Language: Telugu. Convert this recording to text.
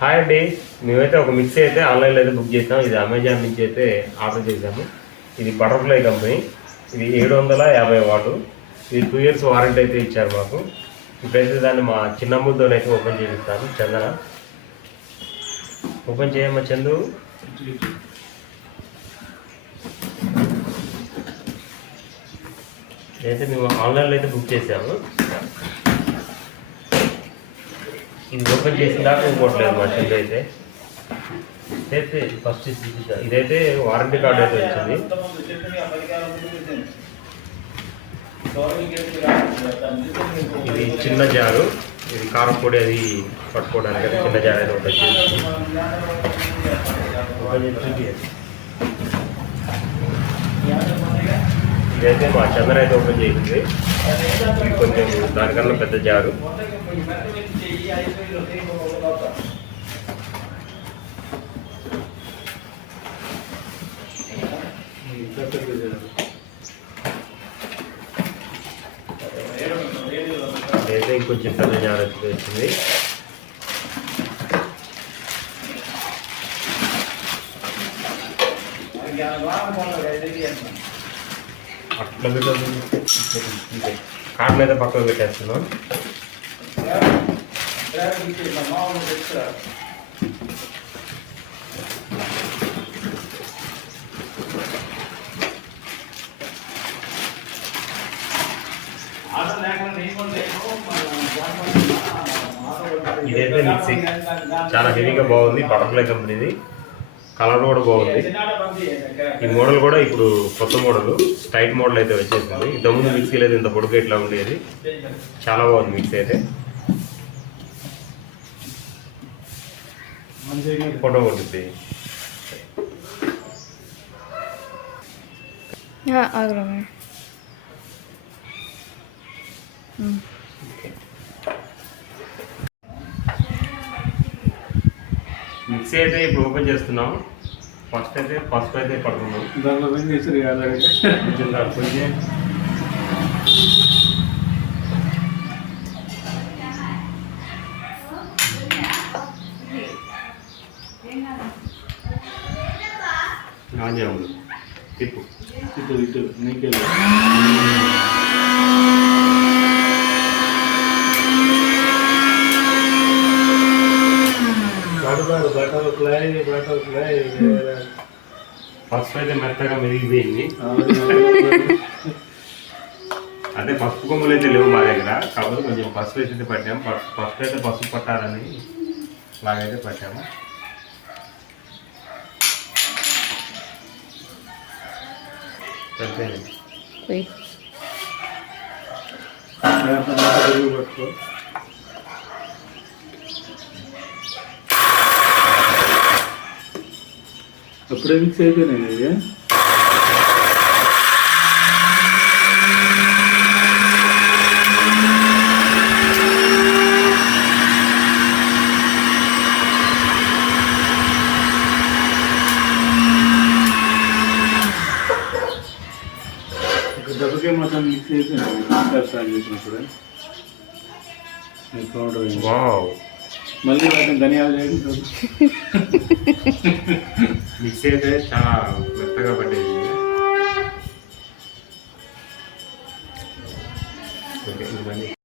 హాయ్ అండి. మేమైతే ఒక మిక్సీ అయితే ఆన్లైన్లో అయితే బుక్ చేసాం. ఇది అమెజాన్ నుంచి అయితే ఆర్డర్ చేసాము. ఇది బటర్ఫ్లై కంపెనీ. ఇది 750 వాటు. ఇది 2 years వారంటీ అయితే ఇచ్చారు మాకు. ఇప్పుడైతే దాన్ని మా చిన్నమ్ముతో అయితే ఓపెన్ చేపిస్తాను. చందన ఓపెన్ చేయమ్మా చందు. అయితే మేము ఆన్లైన్లో అయితే బుక్ చేసాము. ఇది ఓపెన్ చేసిన దాకా ఇంకోట్లేదు మా చెల్లి అయితే. అయితే ఫస్ట్ ఇదైతే వారంటీ కార్డు అయితే వచ్చింది. ఇది చిన్న జారు, ఇది కారం పొడి అది పట్టుకోవడానికి అయితే చిన్న జారు అయితే ఒకటి వచ్చింది. ఇదైతే మా చందన అయితే ఓపెన్ చేసింది. ఇది కొంచెం దానికన్నా పెద్ద జారు. అయితే ఇంకొంచెం పెద్ద జారు వచ్చింది. అట్లా కార్డు మీద పక్కన పెట్టేస్తున్నాం. ఇదైతే మిక్సీ చాలా హెవీగా బాగుంది. బటర్ఫ్లై కంపెనీది. కలర్ కూడా బాగుంది. ఈ మోడల్ కూడా ఇప్పుడు కొత్త మోడల్, స్ట్రైట్ మోడల్ అయితే వచ్చేసింది. ఇంతకుముందు మిక్సీలు అయితే ఇంత పొడుగు ఇట్లా ఉండేది. చాలా బాగుంది మిక్సీ అయితే. ఫోటో కొట్టింది. మిక్సీ అయితే ఇప్పుడు ఓపెన్ చేస్తున్నాం. ఫస్ట్ అయితే పసుపు అయితే పడుతున్నాం. దాంట్లో కొంచెం నాణ్యములు తిప్పు ఇటు ఇటు నీకెళ్ళి పసుపు అయితే మెత్తగా మెరిగిపోయింది. అదే పసుపు కొమ్ములు అయితే లేవు మా దగ్గర. కాబట్టి కొంచెం పసుపు అయితే పట్టాము. పసుపు అయితే పసుపు పట్టాలని లాగైతే పట్టాము. అప్పుడే మిక్స్ అయిపోయినాయి ఇది. దెబ్బకే మొత్తం మిక్స్ అయిపోయినాయి. స్టార్ట్ చేసినప్పుడు మళ్ళీ వాటిని ధనియాలు చేయడం మిక్స్ అయితే చాలా మెత్తగా పట్టేది. ఓకే ఇవన్నీ